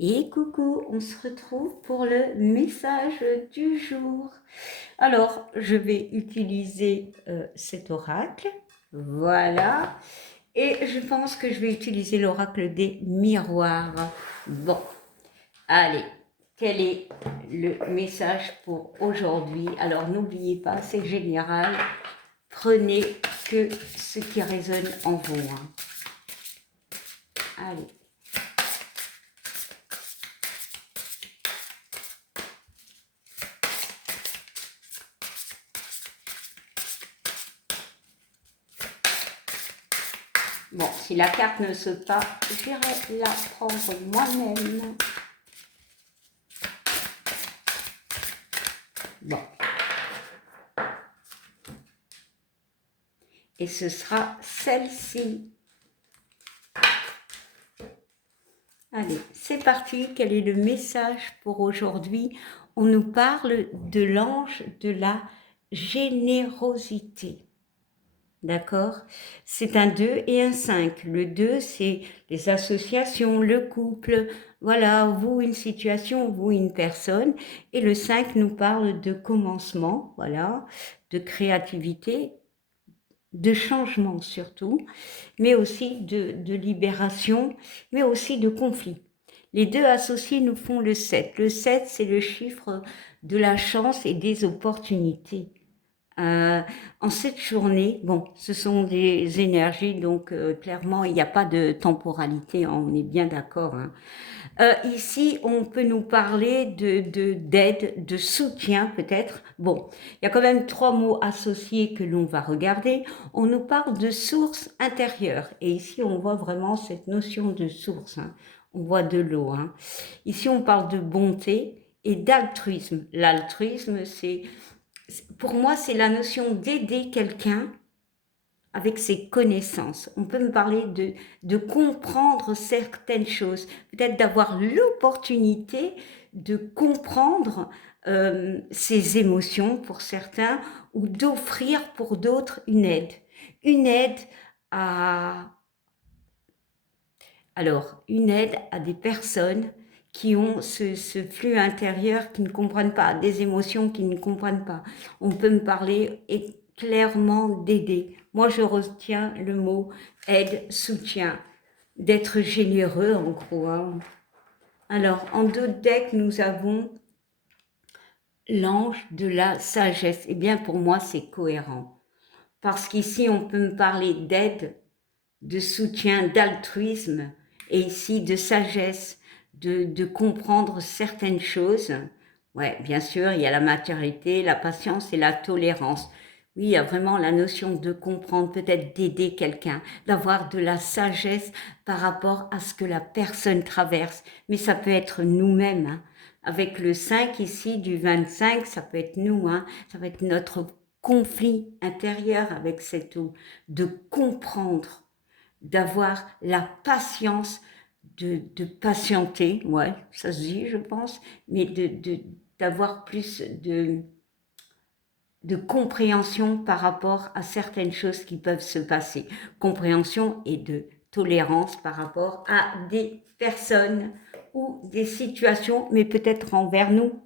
Et coucou, on se retrouve pour le message du jour. Alors, je vais utiliser cet oracle. Voilà. Et je pense que je vais utiliser l'oracle des miroirs. Bon, allez. Quel est le message pour aujourd'hui? Alors, n'oubliez pas, c'est général. Prenez que ce qui résonne en vous. Allez. Bon, si la carte ne saute pas, j'irai la prendre moi-même. Bon. Et ce sera celle-ci. Allez, c'est parti. Quel est le message pour aujourd'hui? On nous parle de l'ange de la générosité. D'accord? C'est un 2 et un 5. Le 2, c'est les associations, le couple, voilà, vous une situation, vous une personne. Et le 5 nous parle de commencement, voilà, de créativité, de changement surtout, mais aussi de libération, mais aussi de conflit. Les deux associés nous font le 7. Le 7, c'est le chiffre de la chance et des opportunités. En cette journée, bon, ce sont des énergies, donc clairement, il n'y a pas de temporalité, hein, on est bien d'accord. Hein. Ici, on peut nous parler d'aide, de soutien peut-être. Bon, il y a quand même 3 mots associés que l'on va regarder. On nous parle de source intérieure. Et ici, on voit vraiment cette notion de source. Hein. On voit de l'eau. Hein. Ici, on parle de bonté et d'altruisme. L'altruisme, pour moi, c'est la notion d'aider quelqu'un avec ses connaissances. On peut me parler de comprendre certaines choses, peut-être d'avoir l'opportunité de comprendre ses émotions pour certains ou d'offrir pour d'autres une aide. Une aide à... Alors, une aide à des personnes qui ont ce flux intérieur, qui ne comprennent pas, des émotions qui ne comprennent pas. On peut me parler clairement d'aider. Moi, je retiens le mot aide, soutien, d'être généreux en gros. Hein. Alors, en d'autres decks, nous avons l'ange de la sagesse. Eh bien, pour moi, c'est cohérent. Parce qu'ici, on peut me parler d'aide, de soutien, d'altruisme, et ici de sagesse, de comprendre certaines choses. Ouais, bien sûr, il y a la maturité, la patience et la tolérance. Oui, il y a vraiment la notion de comprendre, peut-être d'aider quelqu'un, d'avoir de la sagesse par rapport à ce que la personne traverse. Mais ça peut être nous-mêmes. Hein. Avec le 5 ici, du 25, ça peut être nous. Hein. Ça peut être notre conflit intérieur avec cette eau, de comprendre, d'avoir la patience de patienter, ouais, ça se dit, je pense, mais d'avoir plus de compréhension par rapport à certaines choses qui peuvent se passer. Compréhension et de tolérance par rapport à des personnes ou des situations, mais peut-être envers nous.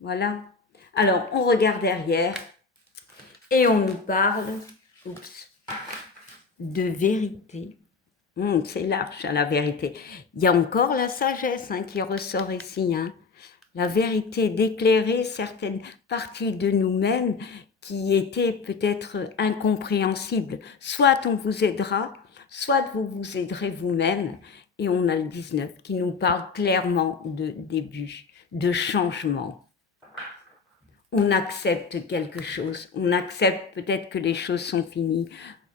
Voilà. Alors, on regarde derrière et on nous parle, de vérité. C'est large, hein, la vérité. Il y a encore la sagesse hein, qui ressort ici. Hein. La vérité d'éclairer certaines parties de nous-mêmes qui étaient peut-être incompréhensibles. Soit on vous aidera, soit vous vous aiderez vous-même. Et on a le 19 qui nous parle clairement de début, de changement. On accepte quelque chose, on accepte peut-être que les choses sont finies.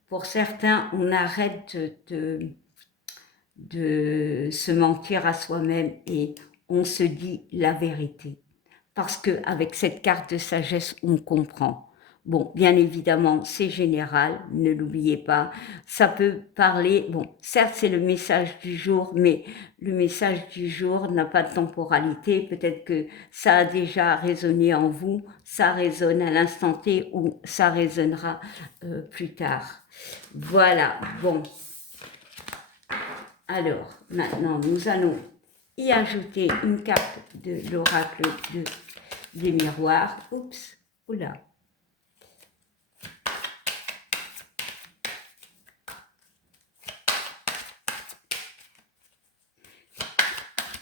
Pour certains, on arrête de se mentir à soi-même et on se dit la vérité. Parce qu'avec cette carte de sagesse, on comprend. Bon, bien évidemment, c'est général, ne l'oubliez pas. Ça peut parler, bon, certes c'est le message du jour, mais le message du jour n'a pas de temporalité. Peut-être que ça a déjà résonné en vous, ça résonne à l'instant T ou ça résonnera plus tard. Voilà, bon. Alors, maintenant, nous allons y ajouter une carte de l'oracle des miroirs. Oups, oula.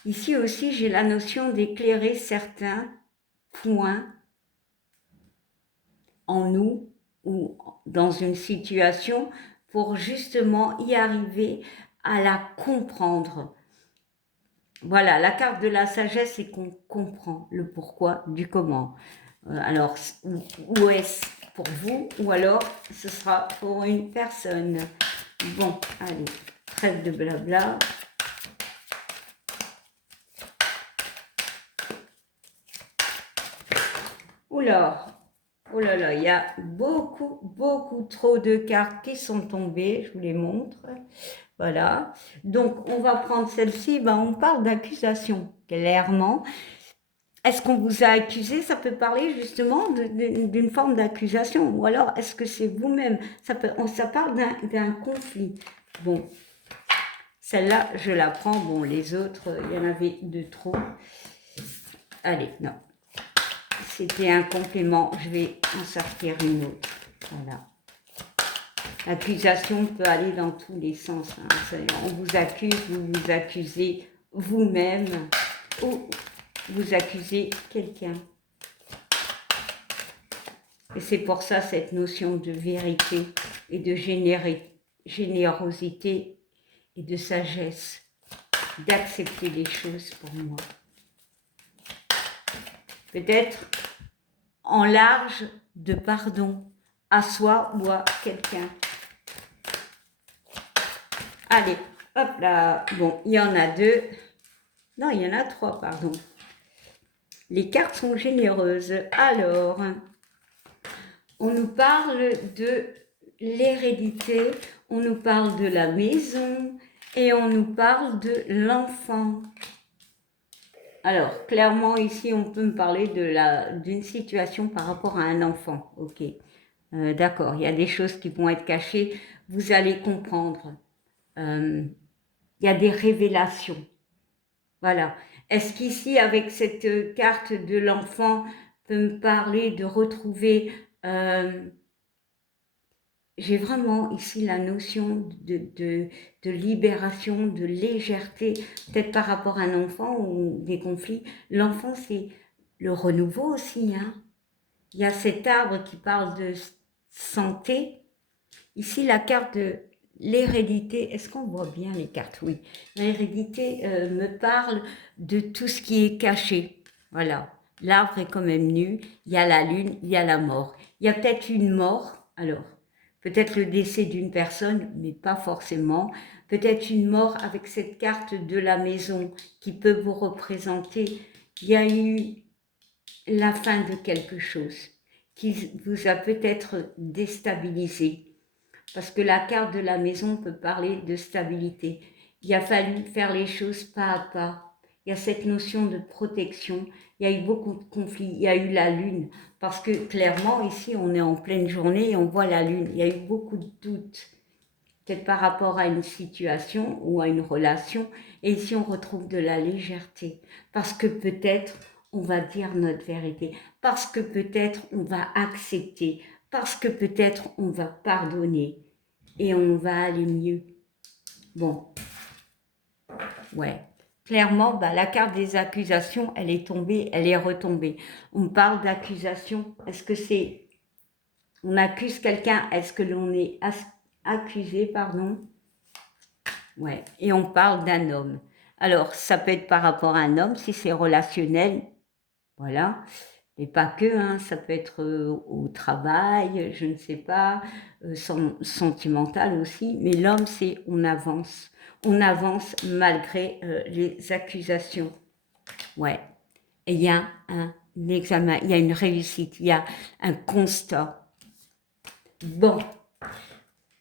Ici aussi, j'ai la notion d'éclairer certains points en nous ou dans une situation pour justement y arriver à la comprendre. Voilà, la carte de la sagesse, c'est qu'on comprend le pourquoi du comment. Alors, ou est-ce pour vous, ou alors ce sera pour une personne. Bon, allez, trêve de blabla. Oula, oh là là, il y a beaucoup trop de cartes qui sont tombées, je vous les montre. Voilà, donc on va prendre celle-ci, ben, on parle d'accusation, clairement. Est-ce qu'on vous a accusé? Ça peut parler justement d'une forme d'accusation. Ou alors, est-ce que c'est vous-même? Ça parle d'un conflit. Bon, celle-là, je la prends. Bon, les autres, il y en avait de trop. Allez, non. C'était un complément. Je vais en sortir une autre. Voilà. L'accusation peut aller dans tous les sens. Hein. On vous accuse, vous vous accusez vous-même ou vous accusez quelqu'un. Et c'est pour ça cette notion de vérité et de générosité et de sagesse, d'accepter les choses pour moi. Peut-être en large de pardon à soi ou à quelqu'un. Allez, hop là. Bon, il y en a deux. Non, il y en a trois, pardon. Les cartes sont généreuses. Alors, on nous parle de l'hérédité, on nous parle de la maison et on nous parle de l'enfant. Alors, clairement, ici, on peut me parler d'une situation par rapport à un enfant. Ok, d'accord, il y a des choses qui vont être cachées, vous allez comprendre. Il y a des révélations. Voilà. Est-ce qu'ici, avec cette carte de l'enfant, peut me parler de retrouver... j'ai vraiment ici la notion de libération, de légèreté, peut-être par rapport à un enfant ou des conflits. L'enfant, c'est le renouveau aussi. Hein. Il y a cet arbre qui parle de santé. Ici, la carte de l'hérédité. Est-ce qu'on voit bien les cartes? Oui. L'hérédité me parle de tout ce qui est caché. Voilà. L'arbre est quand même nu. Il y a la lune, il y a la mort. Il y a peut-être une mort. Alors, peut-être le décès d'une personne, mais pas forcément. Peut-être une mort avec cette carte de la maison qui peut vous représenter. Il y a eu la fin de quelque chose qui vous a peut-être déstabilisé. Parce que la carte de la maison peut parler de stabilité. Il a fallu faire les choses pas à pas. Il y a cette notion de protection. Il y a eu beaucoup de conflits. Il y a eu la lune. Parce que clairement, ici, on est en pleine journée et on voit la lune. Il y a eu beaucoup de doutes. Peut-être par rapport à une situation ou à une relation. Et ici, on retrouve de la légèreté. Parce que peut-être, on va dire notre vérité. Parce que peut-être, on va accepter. Parce que peut-être, on va pardonner. Et on va aller mieux. Bon. Ouais. Clairement, bah, la carte des accusations, elle est tombée, elle est retombée. On parle d'accusation. Est-ce que c'est... On accuse quelqu'un, est-ce que l'on est accusé, pardon? Ouais. Et on parle d'un homme. Alors, ça peut être par rapport à un homme, si c'est relationnel, voilà. Et pas que, hein, ça peut être au travail, je ne sais pas, sentimental aussi. Mais l'homme, c'est on avance. On avance malgré les accusations. Ouais. Et il y a un examen, il y a une réussite, il y a un constat. Bon.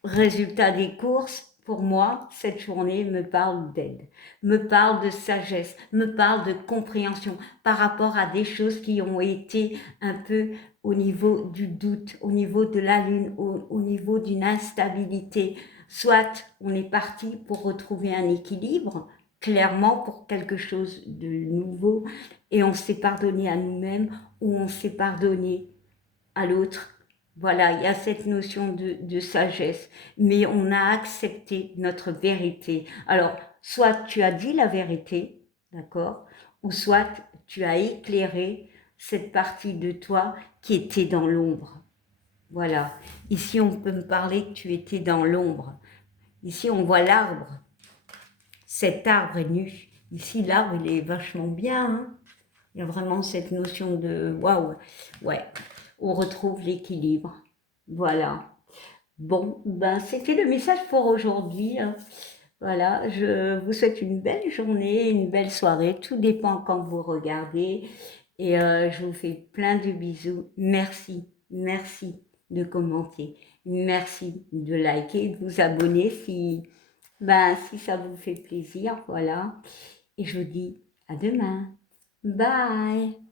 Résultat des courses, pour moi, cette journée me parle d'aide, me parle de sagesse, me parle de compréhension par rapport à des choses qui ont été un peu au niveau du doute, au niveau de la lune, au niveau d'une instabilité. Soit on est parti pour retrouver un équilibre, clairement pour quelque chose de nouveau et on s'est pardonné à nous-mêmes ou on s'est pardonné à l'autre. Voilà, il y a cette notion de sagesse, mais on a accepté notre vérité. Alors, soit tu as dit la vérité, d'accord, ou soit tu as éclairé cette partie de toi qui était dans l'ombre. Voilà. Ici, on peut me parler que tu étais dans l'ombre. Ici, on voit l'arbre. Cet arbre est nu. Ici, l'arbre, il est vachement bien, hein. Il y a vraiment cette notion de waouh, ouais, on retrouve l'équilibre. Voilà. Bon, ben c'était le message pour aujourd'hui, hein. Voilà, je vous souhaite une belle journée, une belle soirée. Tout dépend quand vous regardez. Et je vous fais plein de bisous. Merci, merci de commenter. Merci de liker, de vous abonner si ça vous fait plaisir. Voilà. Et je vous dis à demain. Bye.